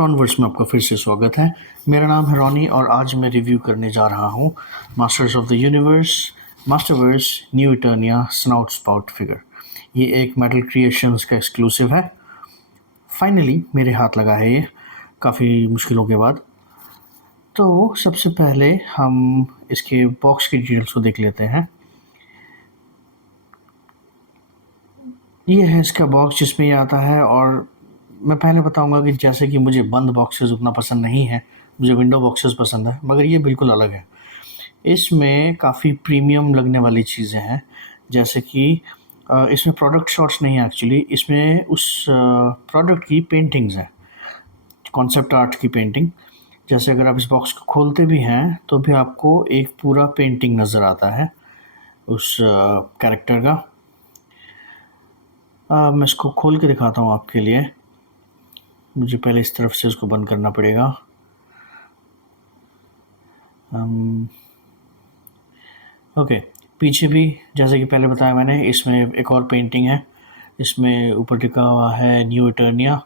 रॉनवर्स में आपका फिर से स्वागत है। मेरा नाम है रॉनी और आज मैं रिव्यू करने जा रहा हूँ masters of the universe Masterverse new Eternia snout spout figure. ये एक मेटल क्रिएशंस का एक्सक्लूसिव है। फाइनली मेरे हाथ लगा है ये काफ़ी मुश्किलों के बाद। तो सबसे पहले हम इसके बॉक्स की डिटेल्स को देख लेते हैं। ये है इसका बॉक्स जिसमें ये आता है, और मैं पहले बताऊंगा कि जैसे कि मुझे बंद बॉक्सेस उतना पसंद नहीं है, मुझे विंडो बॉक्सेस पसंद है, मगर ये बिल्कुल अलग है। इसमें काफ़ी प्रीमियम लगने वाली चीज़ें हैं, जैसे कि इसमें प्रोडक्ट शॉट्स नहीं है एक्चुअली, इसमें उस प्रोडक्ट की पेंटिंग्स हैं, कॉन्सेप्ट आर्ट की पेंटिंग। जैसे अगर आप इस बॉक्स को खोलते भी हैं तो भी आपको एक पूरा पेंटिंग नज़र आता है उस कैरेक्टर का। मैं इसको खोल के दिखाता हूँ आपके लिए। मुझे पहले इस तरफ से उसको बंद करना पड़ेगा। ओके, पीछे भी जैसे कि पहले बताया मैंने, इसमें एक और पेंटिंग है। इसमें ऊपर लिखा हुआ है new Eternia,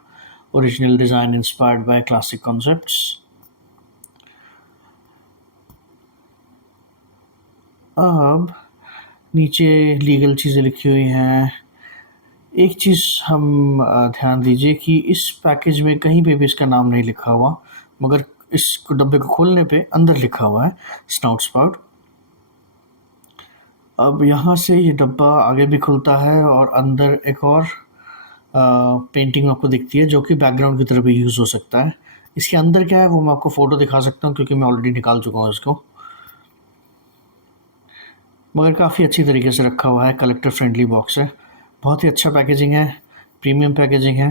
original design inspired by classic concepts. अब नीचे लीगल चीज़ें लिखी हुई हैं। एक चीज़ हम ध्यान दीजिए कि इस पैकेज में कहीं पे भी इसका नाम नहीं लिखा हुआ, मगर इस डब्बे को खोलने पे अंदर लिखा हुआ है स्नाउट स्पाउट। अब यहाँ से ये डब्बा आगे भी खुलता है और अंदर एक और पेंटिंग आपको दिखती है जो कि बैकग्राउंड की तरह भी यूज़ हो सकता है। इसके अंदर क्या है वो मैं आपको फ़ोटो दिखा सकता हूँ क्योंकि मैं ऑलरेडी निकाल चुका हूँ इसको, मगर काफ़ी अच्छी तरीके से रखा हुआ है। कलेक्टर फ्रेंडली बॉक्स है, बहुत ही अच्छा पैकेजिंग है, प्रीमियम पैकेजिंग है।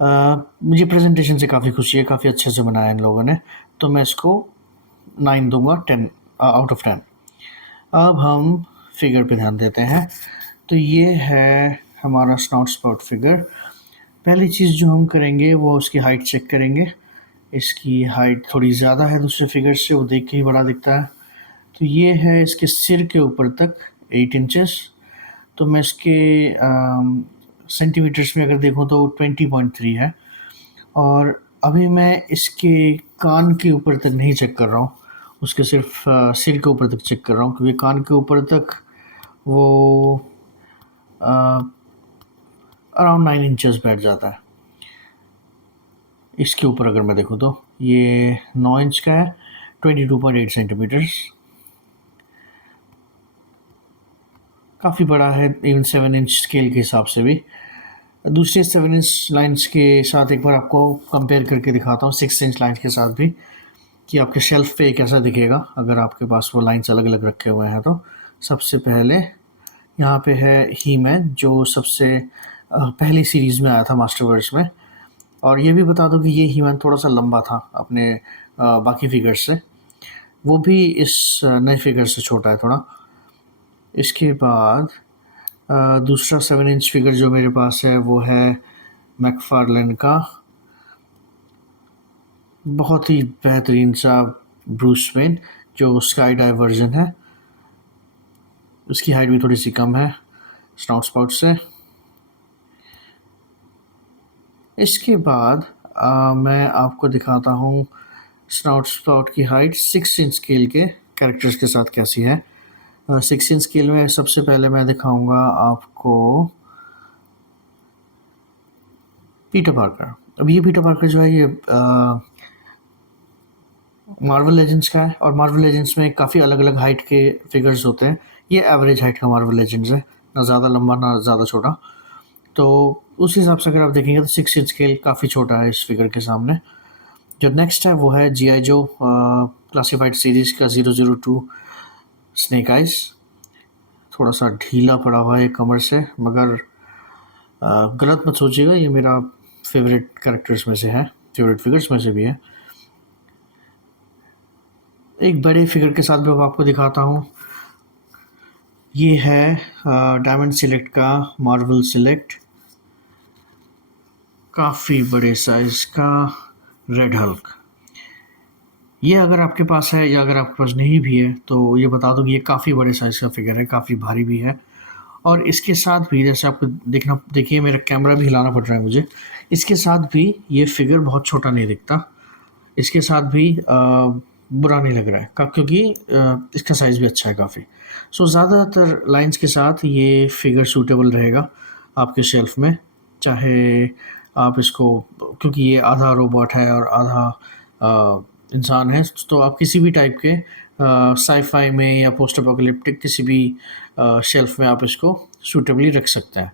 मुझे प्रेजेंटेशन से काफ़ी खुशी है, काफ़ी अच्छे से बनाया इन लोगों ने, तो मैं इसको 9 दूंगा 10 आउट ऑफ 10। अब हम फिगर पे ध्यान देते हैं। तो ये है हमारा स्नाउट स्पाउट फिगर। पहली चीज़ जो हम करेंगे वो उसकी हाइट चेक करेंगे। इसकी हाइट थोड़ी ज़्यादा है दूसरे फिगर से, वो देख के ही बड़ा दिखता है। तो ये है इसके सिर के ऊपर तक 8 इंचेस। तो मैं इसके सेंटीमीटर्स में अगर देखूँ तो 20.3 है। और अभी मैं इसके कान के ऊपर तक नहीं चेक कर रहा हूँ, उसके सिर्फ सिर के ऊपर तक चेक कर रहा हूँ, क्योंकि कान के ऊपर तक वो अराउंड 9 इंचेस बैठ जाता है। इसके ऊपर अगर मैं देखूँ तो ये 9 इंच का है, 22.8 सेंटीमीटर्स, काफ़ी बड़ा है इवन 7 इंच स्केल के हिसाब से भी। दूसरे 7 इंच लाइन्स के साथ एक बार आपको कंपेयर करके दिखाता हूँ 6 इंच लाइन्स के साथ भी, कि आपके शेल्फ पे कैसा दिखेगा अगर आपके पास वो लाइन्स अलग अलग रखे हुए हैं। तो सबसे पहले यहाँ पे है ही मैन, जो सबसे पहली सीरीज़ में आया था मास्टरवर्स में। और ये भी बता दो कि ये ही मैन थोड़ा सा लंबा था अपने बाकी फिगर से, वो भी इस नए फिगर से छोटा है थोड़ा। इसके बाद दूसरा 7 इंच फिगर जो मेरे पास है वो है मैकफार्लेन का, बहुत ही बेहतरीन सा ब्रूस वेन, जो स्काई डाइव वर्जन है। उसकी हाइट भी थोड़ी सी कम है स्नाउट स्पाउट से। इसके बाद मैं आपको दिखाता हूँ स्नाउट स्पाउट की हाइट 6 इंच स्केल के कैरेक्टर्स के साथ कैसी है। 6 इंच स्केल में सबसे पहले मैं दिखाऊंगा आपको पीटर पार्कर। अब ये पीटर पार्कर जो है ये मार्वल लेजेंड्स का है, और मार्वल लेजेंड्स में काफ़ी अलग अलग हाइट के फिगर्स होते हैं। ये एवरेज हाइट का मार्वल लेजेंड्स है, ना ज़्यादा लंबा ना ज़्यादा छोटा। तो उस हिसाब से अगर आप देखेंगे तो 6 इंच स्केल काफ़ी छोटा है इस फिगर के सामने। जो नेक्स्ट है वो है जी.आई. जो क्लासिफाइड सीरीज़ का 002 स्नेक आइज। थोड़ा सा ढीला पड़ा हुआ है कमर से, मगर गलत मत सोचिएगा, ये मेरा फेवरेट कैरेक्टर्स में से है, फेवरेट फिगर्स में से भी है। एक बड़े फिगर के साथ भी मैं आपको दिखाता हूँ। ये है डायमंड सिलेक्ट का मार्वल सिलेक्ट, काफ़ी बड़े साइज़ का रेड हल्क। ये अगर आपके पास है या अगर आपके पास नहीं भी है तो ये बता दूँ कि ये काफ़ी बड़े साइज़ का फिगर है, काफ़ी भारी भी है। और इसके साथ भी जैसे आपको देखना, देखिए मेरा कैमरा भी हिलाना पड़ रहा है मुझे, इसके साथ भी ये फिगर बहुत छोटा नहीं दिखता, इसके साथ भी बुरा नहीं लग रहा है क्योंकि इसका साइज़ भी अच्छा है काफ़ी। सो ज़्यादातर लाइंस के साथ ये फिगर सूटेबल रहेगा आपके शेल्फ में, चाहे आप इसको, क्योंकि ये आधा रोबोट है और आधा इंसान है, तो आप किसी भी टाइप के साई-फाई में या पोस्ट एपोकलिप्टिक किसी भी शेल्फ में आप इसको सूटेबली रख सकते हैं।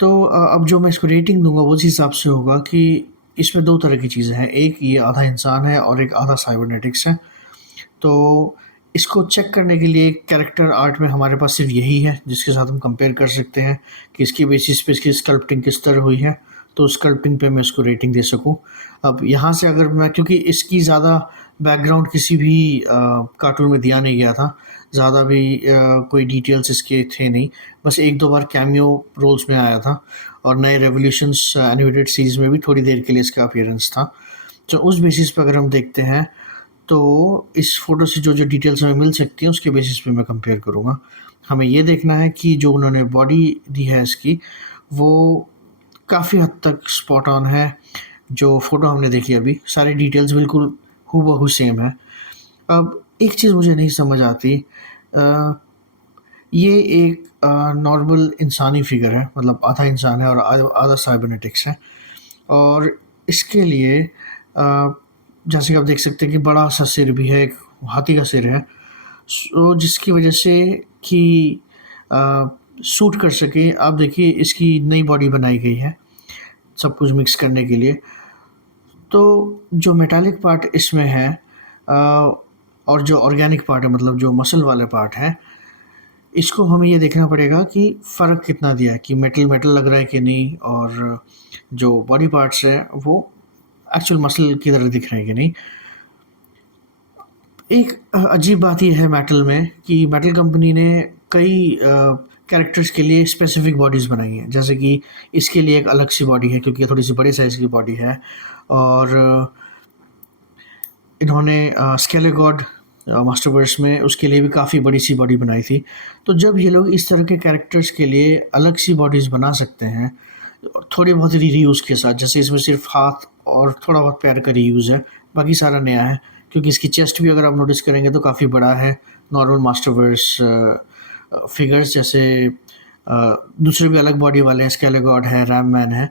तो अब जो मैं इसको रेटिंग दूँगा वो इस हिसाब से होगा कि इसमें 2 तरह की चीज़ें हैं, एक ये आधा इंसान है और एक आधा साइबरनेटिक्स है। तो इसको चेक करने के लिए कैरेक्टर आर्ट में हमारे पास सिर्फ यही है जिसके साथ हम कंपेयर कर सकते हैं कि इसकी बेसिस पे इसकी स्कल्पटिंग किस तरह हुई है, तो स्कल्पटिंग पे मैं इसको रेटिंग दे सकूं। अब यहाँ से अगर मैं, क्योंकि इसकी ज़्यादा बैकग्राउंड किसी भी कार्टून में दिया नहीं गया था, ज़्यादा भी कोई डिटेल्स इसके थे नहीं, बस एक दो बार कैमियो रोल्स में आया था और नए रेवोल्यूशंस एनिमेटेड सीरीज़ में भी थोड़ी देर के लिए इसका अपीयरेंस था। तो उस बेसिस पे अगर हम देखते हैं तो इस फ़ोटो से जो डिटेल्स हमें मिल सकती हैं उसके बेसिस पे मैं कंपेयर करूँगा। हमें ये देखना है कि जो उन्होंने बॉडी दी है इसकी, वो काफ़ी हद तक स्पॉट ऑन है। जो फ़ोटो हमने देखी अभी, सारी डिटेल्स बिल्कुल हूबहू सेम है। अब एक चीज़ मुझे नहीं समझ आती, अ, ये एक नॉर्मल इंसानी फ़िगर है, मतलब आधा इंसान है और आधा साइबरनेटिक्स है, और इसके लिए जैसे कि आप देख सकते हैं कि बड़ा-सा सिर भी है, एक हाथी का सिर है। सो जिसकी वजह से कि अ, सूट कर सके, आप देखिए इसकी नई बॉडी बनाई गई है, सब कुछ मिक्स करने के लिए। तो जो मेटालिक पार्ट इसमें है और जो ऑर्गेनिक पार्ट है, मतलब जो मसल वाले पार्ट हैं, इसको हमें ये देखना पड़ेगा कि फ़र्क कितना दिया है, कि मेटल लग रहा है कि नहीं, और जो बॉडी पार्ट्स हैं वो एक्चुअल मसल की तरह दिख रहे हैं कि नहीं। एक अजीब बात ये है मेटल में कि मेटल कंपनी ने कई कैरेक्टर्स के लिए स्पेसिफिक बॉडीज़ बनाई हैं, जैसे कि इसके लिए एक अलग सी बॉडी है क्योंकि ये थोड़ी सी बड़े साइज़ की बॉडी है, और इन्होंने स्केलेगॉड मास्टरवर्स में उसके लिए भी काफ़ी बड़ी सी बॉडी बनाई थी। तो जब ये लोग इस तरह के कैरेक्टर्स के लिए अलग सी बॉडीज़ बना सकते हैं थोड़ी बहुत रीयूज़ के साथ, जैसे इसमें सिर्फ हाथ और थोड़ा बहुत पैर का रीयूज़ है, बाकी सारा नया है, क्योंकि इसकी चेस्ट भी अगर आप नोटिस करेंगे तो काफ़ी बड़ा है नॉर्मल मास्टरवर्स फिगर्स जैसे। दूसरे भी अलग बॉडी वाले हैं, स्केलेगॉड है, रैम मैन है,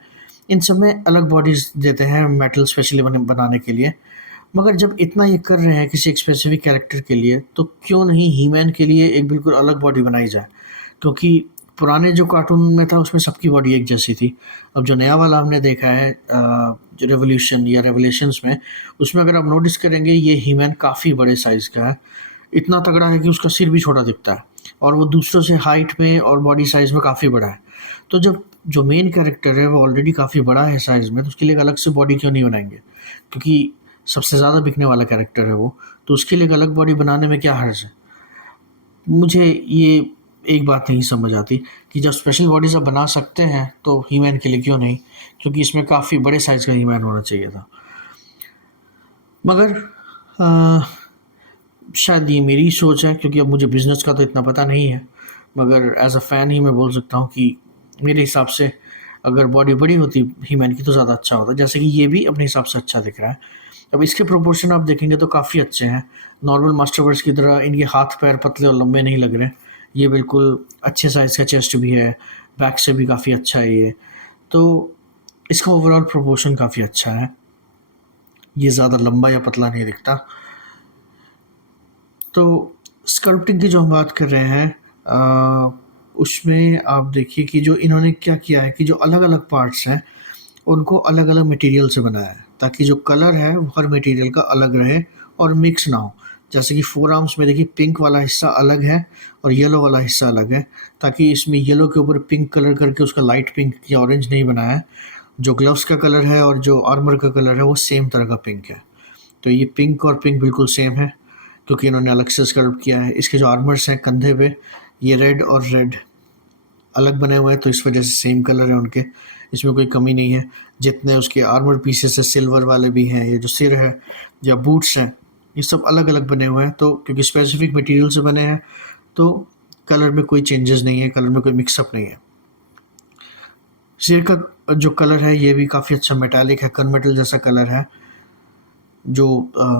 इन सब में अलग बॉडीज़ देते हैं मेटल स्पेशली बनाने के लिए। मगर जब इतना ये कर रहे हैं किसी एक स्पेसिफिक कैरेक्टर के लिए, तो क्यों नहीं ही-मैन के लिए एक बिल्कुल अलग बॉडी बनाई जाए? क्योंकि पुराने जो कार्टून में था उसमें सबकी बॉडी एक जैसी थी। अब जो नया वाला हमने देखा है जो रेवोल्यूशन या रेवलेशंस में, उसमें अगर आप नोटिस करेंगे ये ही-मैन काफ़ी बड़े साइज़ का है। इतना तगड़ा है कि उसका सिर भी छोटा दिखता है और वो दूसरों से हाइट में और बॉडी साइज़ में काफ़ी बड़ा है। तो जब जो मेन कैरेक्टर है वो ऑलरेडी काफ़ी बड़ा है साइज़ में, तो उसके लिए एक अलग से बॉडी क्यों नहीं बनाएँगे? क्योंकि सबसे ज़्यादा बिकने वाला कैरेक्टर है वो, तो उसके लिए एक अलग बॉडी बनाने में क्या हर्ज है? मुझे ये एक बात नहीं समझ आती कि जब स्पेशल बॉडीज़ आप बना सकते हैं, तो ही-मैन के लिए क्यों नहीं? क्योंकि इसमें काफ़ी बड़े साइज़ का ही-मैन होना चाहिए था। मगर अ, शायद ये मेरी सोच है, क्योंकि अब मुझे बिज़नेस का तो इतना पता नहीं है, मगर एज़ अ फ़ैन ही मैं बोल सकता हूँ कि मेरे हिसाब से अगर बॉडी बड़ी होती ही-मैन की तो ज़्यादा अच्छा होता। जैसे कि ये भी अपने हिसाब से अच्छा दिख रहा है। अब इसके प्रोपोर्शन आप देखेंगे तो काफ़ी अच्छे हैं। नॉर्मल मास्टरवर्स की तरह इनके हाथ-पैर पतले और लंबे नहीं लग रहे। ये बिल्कुल अच्छे साइज़ का चेस्ट भी है, बैक से भी काफ़ी अच्छा है ये। तो इसका ओवरऑल प्रोपोर्शन काफ़ी अच्छा है। ये ज़्यादा लंबा या पतला नहीं दिखता। तो स्कल्पटिंग की जो हम बात कर रहे हैं उसमें आप देखिए कि जो इन्होंने क्या किया है कि जो अलग-अलग पार्ट्स हैं, उनको अलग-अलग मटेरियल से बनाया है, ताकि जो कलर है वो हर मटेरियल का अलग रहे और मिक्स ना हो। जैसे कि फोर आर्म्स में देखिए पिंक वाला हिस्सा अलग है और येलो वाला हिस्सा अलग है, ताकि इसमें येलो के ऊपर पिंक कलर करके उसका लाइट पिंक या ऑरेंज नहीं बनाया है। जो ग्लव्स का कलर है और जो आर्मर का कलर है वो सेम तरह का पिंक है। तो ये पिंक और पिंक बिल्कुल सेम है, क्योंकि इन्होंने अलग से स्कल्प्ट किया है। इसके जो आर्मर्स हैं कंधे पे, ये रेड और रेड अलग बने हुए हैं, तो इस वजह से सेम कलर है उनके, इसमें कोई कमी नहीं है। जितने उसके आर्मर पीसेस है सिल्वर वाले भी हैं, ये जो सिर है या बूट्स हैं, ये सब अलग-अलग बने हुए हैं। तो क्योंकि स्पेसिफिक मटेरियल से बने हैं, तो कलर में कोई चेंजेस नहीं है, कलर में कोई मिक्सअप नहीं है। शेर का जो कलर है ये भी काफ़ी अच्छा मेटालिक है, गनमेटल जैसा कलर है। जो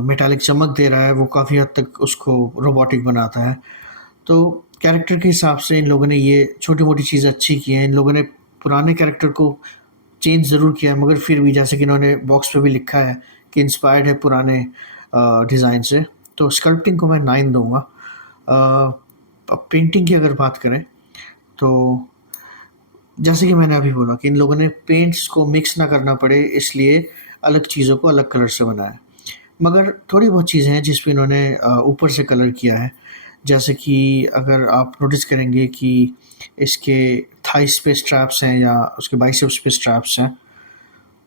मेटालिक चमक दे रहा है वो काफ़ी हद तक उसको रोबोटिक बनाता है। तो कैरेक्टर के हिसाब से इन लोगों ने ये छोटी-मोटी चीज़ें अच्छी की हैं। इन लोगों ने पुराने कैरेक्टर को चेंज ज़रूर किया है, मगर फिर भी जैसे कि इन्होंने बॉक्स पे भी लिखा है कि इंस्पायर्ड है पुराने डिज़ाइन से। तो स्कल्पटिंग को मैं 9 दूँगा। अब पेंटिंग की अगर बात करें तो जैसे कि मैंने अभी बोला कि इन लोगों ने पेंट्स को मिक्स ना करना पड़े, इसलिए अलग चीज़ों को अलग कलर से बनाया। मगर थोड़ी बहुत चीज़ें हैं जिस पे इन्होंने ऊपर से कलर किया है। जैसे कि अगर आप नोटिस करेंगे कि इसके थाइस पे स्ट्रैप्स हैं या उसके बाइसेप्स पे स्ट्रैप्स हैं,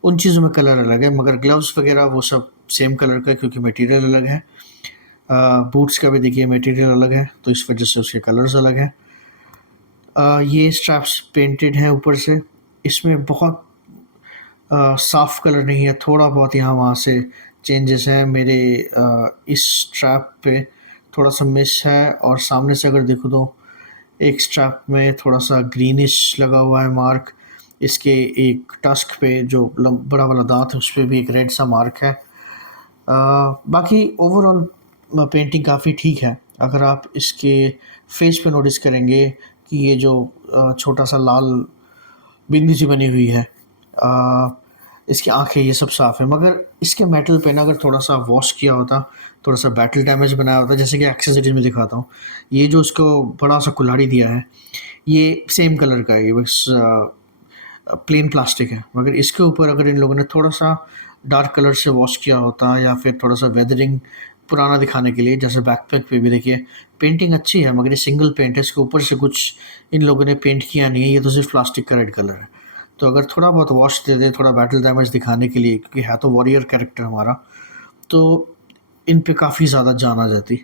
उन चीज़ों में कलर अलग है, मगर ग्लव्स वगैरह वो सब सेम कलर का है क्योंकि मटेरियल अलग है। बूट्स का भी देखिए मटेरियल अलग है, तो इस वजह से उसके कलर्स अलग हैं। ये स्ट्रैप्स पेंटेड हैं ऊपर से। इसमें बहुत साफ कलर नहीं है, थोड़ा बहुत यहाँ वहाँ से चेंजेस हैं। मेरे इस स्ट्रैप पे थोड़ा सा मिस है, और सामने से अगर देखो तो एक स्ट्रैप में थोड़ा सा ग्रीनिश लगा हुआ है मार्क। इसके एक टस्क पे जो बड़ा वाला दांत है उस पे भी एक रेड सा मार्क है। बाकी ओवरऑल पेंटिंग काफ़ी ठीक है। अगर आप इसके फेस पे नोटिस करेंगे कि ये जो छोटा सा लाल बिंदी सी बनी हुई है, इसकी आँखें ये सब साफ़ है, मगर इसके मेटल पे ना अगर थोड़ा सा वॉश किया होता, थोड़ा सा बैटल डैमेज बनाया होता, जैसे कि एक्सेसरीज में दिखाता हूँ। ये जो उसको बड़ा सा कुल्हाड़ी दिया है, ये सेम कलर का है, ये बस प्लेन प्लास्टिक है। मगर इसके ऊपर अगर इन लोगों ने थोड़ा सा डार्क कलर से वॉश किया होता, या फिर थोड़ा सा वेदरिंग पुराना दिखाने के लिए, जैसे बैकपैक पे भी देखिए पेंटिंग अच्छी है, मगर ये सिंगल पेंट है, इसके ऊपर से कुछ इन लोगों ने पेंट किया नहीं है, ये तो सिर्फ प्लास्टिक का रेड कलर है। तो अगर थोड़ा बहुत वॉश दे दे, थोड़ा बैटल डैमेज दिखाने के लिए, क्योंकि है तो वॉरियर कैरेक्टर हमारा, तो इन पे काफ़ी ज़्यादा जान आ जाती,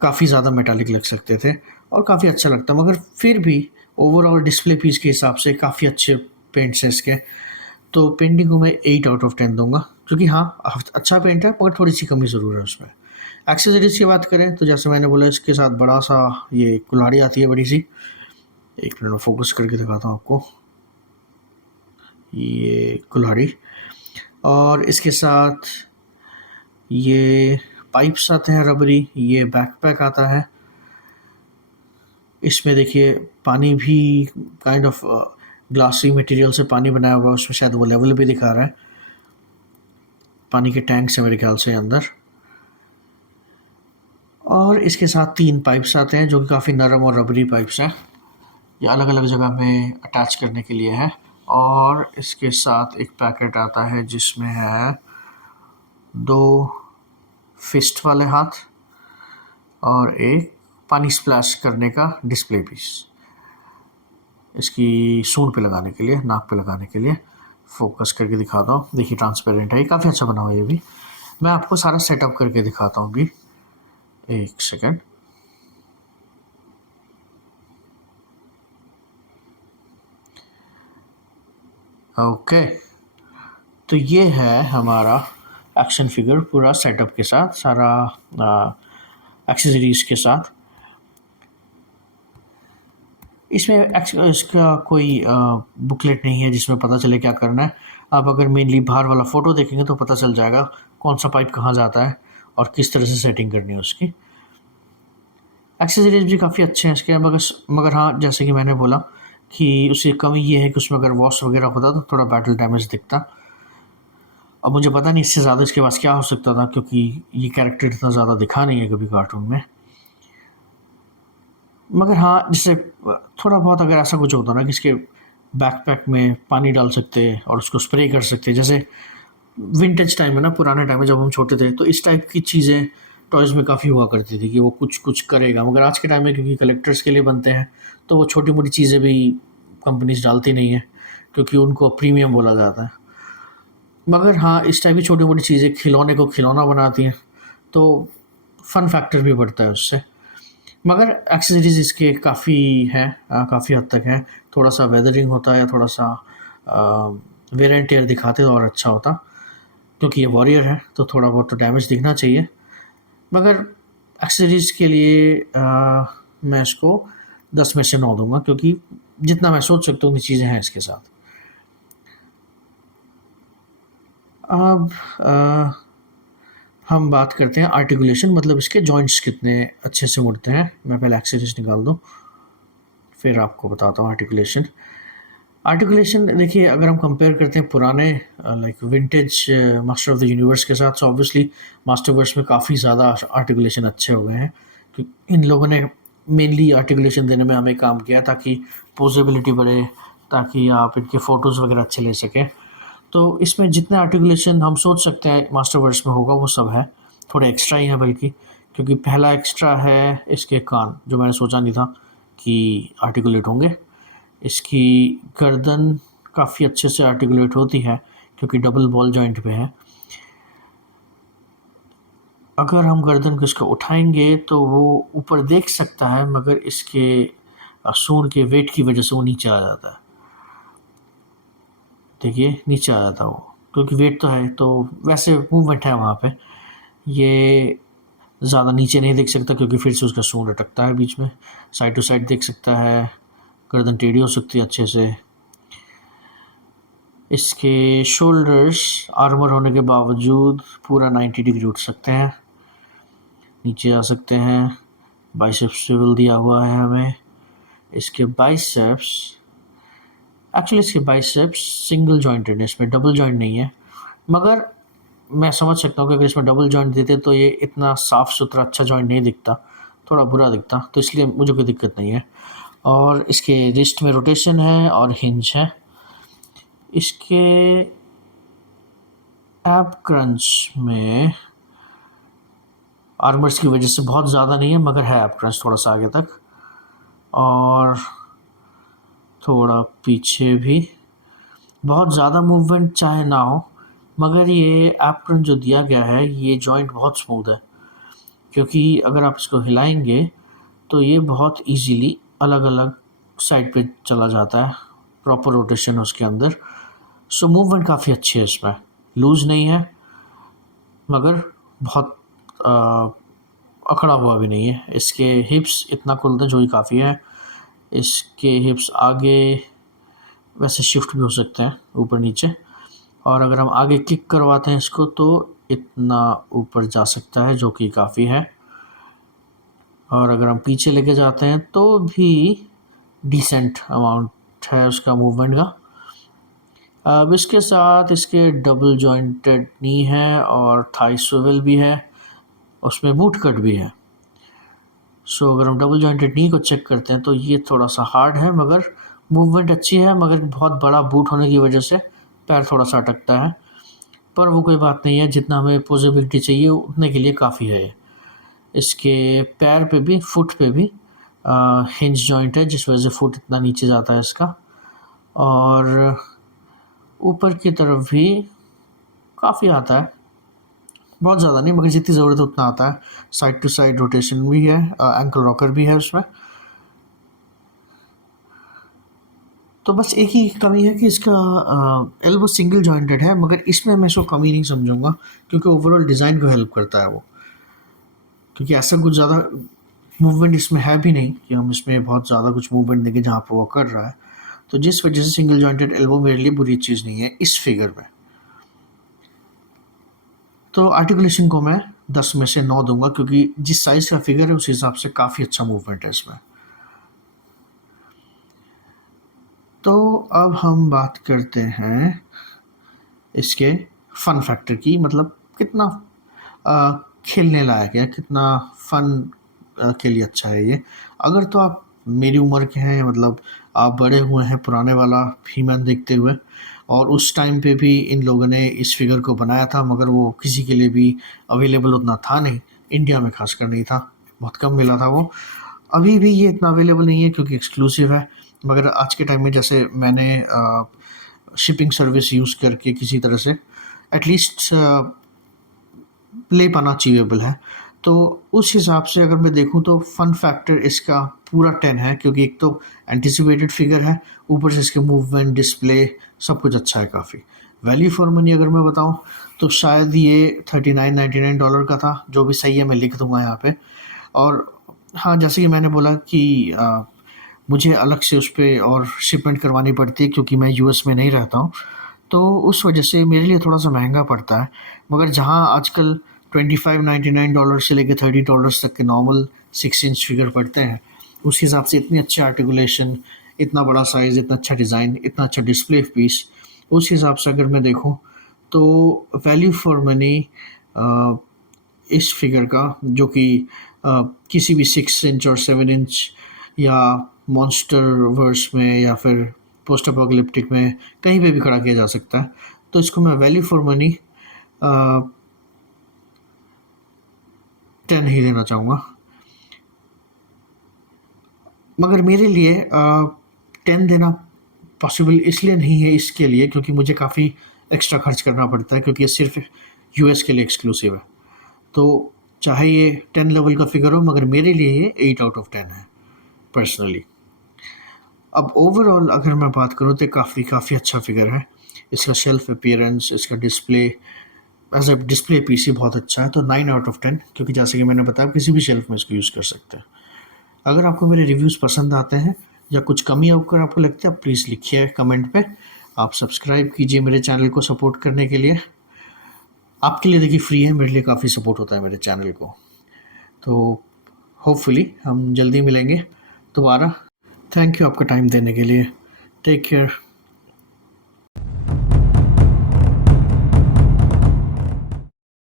काफ़ी ज़्यादा मेटालिक लग सकते थे और काफ़ी अच्छा लगता। मगर फिर भी ओवरऑल डिस्प्ले पीस के हिसाब से काफ़ी अच्छे पेंट्स हैं इसके। तो पेंटिंग को मैं 8 आउट ऑफ 10 दूँगा, क्योंकि हाँ, अच्छा पेंट है, मगर थोड़ी-सी कमी ज़रूर है उसमें। एक्सेसरीज़ की बात करें तो जैसे मैंने बोला, इसके साथ बड़ा-सा ये कुल्हाड़ी आती है बड़ी-सी। एक मिनट में फ़ोकस करके दिखाता हूँ आपको। ये कुल्हाड़ी, और इसके साथ ये पाइप्स आते हैं रबरी, ये बैकपैक आता है। इसमें देखिए पानी भी काइंड ऑफ ग्लासी मटेरियल से पानी बनाया हुआ है, उसमें शायद वो लेवल भी दिखा रहा है। पानी के टैंक से मेरे ख्याल से अंदर। और इसके साथ 3 पाइप्स आते हैं जो कि काफ़ी नरम और रबरी पाइप्स हैं। ये अलग-अलग जगह में अटैच करने के लिए है। और इसके साथ एक पैकेट आता है जिसमें है 2 फिस्ट वाले हाथ और एक पानी स्प्लैश करने का डिस्प्ले पीस, इसकी सूंड पे लगाने के लिए, नाक पे लगाने के लिए। फोकस करके दिखाता हूँ, देखिए ट्रांसपेरेंट है, ये काफ़ी अच्छा बना हुआ है। ये भी मैं आपको सारा सेटअप करके दिखाता हूँ अभी, एक सेकेंड। ओके, तो ये है हमारा एक्शन फिगर पूरा सेटअप के साथ, सारा एक्सेसरीज के साथ। इसमें इसका कोई बुकलेट नहीं है जिसमें पता चले क्या करना है। आप अगर मेनली बाहर वाला फ़ोटो देखेंगे तो पता चल जाएगा कौन सा पाइप कहाँ जाता है और किस तरह से सेटिंग करनी है उसकी। एक्सेसरीज भी काफ़ी अच्छे हैं इसके, मगर हाँ, जैसे कि मैंने बोला कि उसकी कमी ये है कि उसमें अगर वॉश वगैरह होता तो थोड़ा बैटल डैमेज दिखता। अब मुझे पता नहीं इससे ज़्यादा इसके पास क्या हो सकता था, क्योंकि ये कैरेक्टर इतना ज़्यादा दिखा नहीं है कभी कार्टून में। मगर हाँ, जैसे थोड़ा बहुत अगर ऐसा कुछ होता ना कि इसके बैकपैक में पानी डाल सकते और उसको स्प्रे कर सकते, जैसे विंटेज टाइम में ना, पुराने टाइम में जब हम छोटे थे, तो इस टाइप की चीज़ें टॉयज़ में काफ़ी हुआ करती थी कि वो कुछ कुछ करेगा। मगर आज के टाइम में क्योंकि कलेक्टर्स के लिए बनते हैं, तो वो छोटी मोटी चीज़ें भी कंपनीज डालती नहीं हैं, क्योंकि उनको प्रीमियम बोला जाता है। मगर हाँ, इस टाइप की छोटी मोटी चीज़ें खिलौने को खिलौना बनाती हैं, तो फ़न फैक्टर भी बढ़ता है उससे। मगर एक्सेसरीज़ इसके काफ़ी हैं, काफ़ी हद तक हैं। थोड़ा सा वेदरिंग होता या थोड़ा सा वेयर एंड टेयर दिखाते तो और अच्छा होता, क्योंकि ये वॉरियर है तो थोड़ा बहुत तो डैमेज दिखना चाहिए। मगर एक्सेसरीज़ के लिए मैं इसको 10 में से 9 दूँगा, क्योंकि जितना मैं सोच सकता हूँ उतनी चीज़ें हैं इसके साथ। अब हम बात करते हैं आर्टिकुलेशन, मतलब इसके जॉइंट्स कितने अच्छे से मुड़ते हैं। मैं पहले एक्सेसरीज निकाल दूँ, फिर आपको बताता हूँ आर्टिकुलेशन। आर्टिकुलेशन देखिए, अगर हम कंपेयर करते हैं पुराने like vintage master of the universe के साथ, सो ऑब्वियसली मास्टरवर्स में काफ़ी ज़्यादा आर्टिकुलेशन अच्छे हो गए हैं। इन लोगों ने मेनली आर्टिकुलेशन देने में हमें काम किया ताकि पोजेबिलिटी बढ़े, ताकि आप इनके फ़ोटोज़ वगैरह अच्छे ले सकें। तो इसमें जितने आर्टिकुलेशन हम सोच सकते हैं मास्टरवर्स में होगा वो सब है, थोड़े एक्स्ट्रा ही हैं बल्कि। क्योंकि पहला एक्स्ट्रा है इसके कान, जो मैंने सोचा नहीं था कि आर्टिकुलेट होंगे। इसकी गर्दन काफ़ी अच्छे से आर्टिकुलेट होती है क्योंकि डबल बॉल जॉइंट पे है। अगर हम गर्दन को इसका उठाएंगे तो वो ऊपर देख सकता है, मगर इसके सूंड के वेट की वजह से वो नीचे आ जाता है। देखिए नीचे आ जाता है वो, क्योंकि वेट तो है, तो वैसे मूवमेंट है वहाँ पे। ये ज़्यादा नीचे नहीं देख सकता क्योंकि फिर से उसका सूंड अटकता है बीच में। साइड टू साइड देख सकता है, गर्दन टेढ़ी हो सकती है अच्छे से। इसके शोल्डर्स आर्मर होने के बावजूद पूरा 90 डिग्री उठ सकते हैं, नीचे आ सकते हैं। बाइसेप्स स्विvel दिया हुआ है हमें। इसके बाइसेप्स, एक्चुअली इसके बाइसेप्स सिंगल जॉइंटेड है, इसमें डबल जॉइंट नहीं है। मगर मैं समझ सकता हूँ कि अगर इसमें डबल जॉइंट देते तो ये इतना साफ़ सुथरा अच्छा जॉइंट नहीं दिखता, थोड़ा बुरा दिखता, तो इसलिए मुझे कोई दिक्कत नहीं है। और इसके रिस्ट में रोटेशन है और हिंज है। इसके एब क्रंच में आर्मर्स की वजह से बहुत ज़्यादा नहीं है, मगर है एब क्रंच थोड़ा सा आगे तक और थोड़ा पीछे भी। बहुत ज़्यादा मूवमेंट चाहे ना हो, मगर ये एब क्रंच जो दिया गया है ये जॉइंट बहुत स्मूथ है, क्योंकि अगर आप इसको हिलाएंगे तो ये बहुत इजीली अलग अलग साइड पे चला जाता है, प्रॉपर रोटेशन है उसके अंदर। सो मूवमेंट काफ़ी अच्छी है इसमें, लूज़ नहीं है मगर बहुत अकड़ा हुआ भी नहीं है। इसके हिप्स इतना खुलते हैं जो ही काफ़ी है। इसके हिप्स आगे वैसे शिफ्ट भी हो सकते हैं ऊपर नीचे, और अगर हम आगे किक करवाते हैं इसको तो इतना ऊपर जा सकता है, जो कि काफ़ी है। और अगर हम पीछे लेके जाते हैं तो भी डिसेंट अमाउंट है उसका मूवमेंट का। अब इसके साथ इसके डबल जॉइंटेड नी है और थाई स्विvel भी है, उसमें बूट कट भी है। सो अगर हम डबल जॉइंटेड नी को चेक करते हैं तो ये थोड़ा सा हार्ड है, मगर मूवमेंट अच्छी है, मगर बहुत बड़ा बूट होने की वजह से पैर थोड़ा सा अटकता है। पर वो कोई बात नहीं है, जितना हमें पोजेबिलिटी चाहिए उतने के लिए काफ़ी है ये। इसके पैर पे भी, फुट पे भी हिंज जॉइंट है, जिस वजह से फुट इतना नीचे जाता है इसका। और ऊपर की तरफ भी काफ़ी आता है, बहुत ज़्यादा नहीं, मगर जितनी ज़रूरत है उतना आता है। साइड टू साइड रोटेशन भी है, एंकल रॉकर भी है उसमें। तो बस एक ही कमी है कि इसका एल्बो सिंगल जॉइंटेड है, मगर इसमें मैं इसको कमी नहीं समझूंगा क्योंकि ओवरऑल डिज़ाइन को हेल्प करता है वो। क्योंकि ऐसा कुछ ज़्यादा मूवमेंट इसमें है भी नहीं कि हम इसमें बहुत ज़्यादा कुछ मूवमेंट देंगे जहाँ पर वो कर रहा है। तो जिस वजह से सिंगल जॉइंटेड एल्बो मेरे लिए बुरी चीज़ नहीं है इस फिगर में। तो आर्टिकुलेशन को मैं 10 में से 9 दूंगा, क्योंकि जिस साइज़ का फिगर है उस हिसाब से काफ़ी अच्छा मूवमेंट है इसमें। तो अब हम बात करते हैं इसके फ़न फैक्टर की, मतलब कितना खेलने लायक है, कितना फ़न के लिए अच्छा है ये। अगर तो आप मेरी उम्र के हैं, मतलब आप बड़े हुए हैं पुराने वाला ही-मैन देखते हुए, और उस टाइम पे भी इन लोगों ने इस फिगर को बनाया था, मगर वो किसी के लिए भी अवेलेबल उतना था नहीं, इंडिया में खासकर नहीं था, बहुत कम मिला था वो। अभी भी ये इतना अवेलेबल नहीं है क्योंकि एक्सक्लूसिव है, मगर आज के टाइम में जैसे मैंने शिपिंग सर्विस यूज़ करके किसी तरह से एटलीस्ट ले पाना अचीवेबल है। तो उस हिसाब से अगर मैं देखूँ तो फ़न फैक्टर इसका पूरा 10 है, क्योंकि एक तो एंटिसिपेटेड फिगर है, ऊपर से इसके मूवमेंट, डिस्प्ले सब कुछ अच्छा है काफ़ी। वैल्यू फॉर मनी अगर मैं बताऊँ तो शायद ये $39.99 का था, जो भी सही है मैं लिख दूँगा यहाँ पे। और हाँ, जैसे कि मैंने बोला कि मुझे अलग से उस पे और शिपमेंट करवानी पड़ती है क्योंकि मैं यूएस में नहीं रहता हूँ, तो उस वजह से मेरे लिए थोड़ा-सा महँगा पड़ता है। मगर जहाँ आजकल $25.99 से लेके $30 तक के नॉर्मल 6 इंच फिगर पड़ते हैं, उस हिसाब से इतनी अच्छी आर्टिकुलेशन, इतना बड़ा साइज़, इतना अच्छा डिज़ाइन, इतना अच्छा डिस्प्ले पीस, उस हिसाब से अगर मैं देखूँ, तो वैल्यू फॉर मनी अ, इस फिगर का जो कि किसी भी 6 इंच और 7 इंच या मॉन्स्टरवर्स में या फिर पोस्ट अपोकलिप्टिक में कहीं पे भी खड़ा किया जा सकता है। तो इसको मैं वैल्यू फॉर मनी 10 ही देना चाहूँगा। मगर मेरे लिए 10 देना पॉसिबल इसलिए नहीं है इसके लिए क्योंकि मुझे काफ़ी एक्स्ट्रा खर्च करना पड़ता है क्योंकि ये सिर्फ़ यूएस के लिए एक्सक्लूसिव है। तो चाहे ये 10 लेवल का फिगर हो मगर मेरे लिए ये 8 आउट ऑफ 10 है पर्सनली। अब ओवरऑल अगर मैं बात करूँ तो काफ़ी काफ़ी अच्छा फिगर है। इसका शेल्फ अपीयरेंस, इसका display as a display PC बहुत अच्छा है, तो 9 आउट ऑफ 10 क्योंकि जैसे कि मैंने बताया किसी भी शेल्फ में इसको यूज़ कर सकते हैं। अगर आपको मेरे रिव्यूज़ पसंद आते हैं या कुछ कमी अगर आपको लगता है, प्लीज़ लिखिए कमेंट पे। आप सब्सक्राइब कीजिए मेरे चैनल को सपोर्ट करने के लिए। आपके लिए देखिए फ्री है, मेरे लिए काफ़ी सपोर्ट होता है मेरे चैनल को। तो होपफुली हम जल्दी मिलेंगे दोबारा। थैंक यू आपका टाइम देने के लिए। Take care.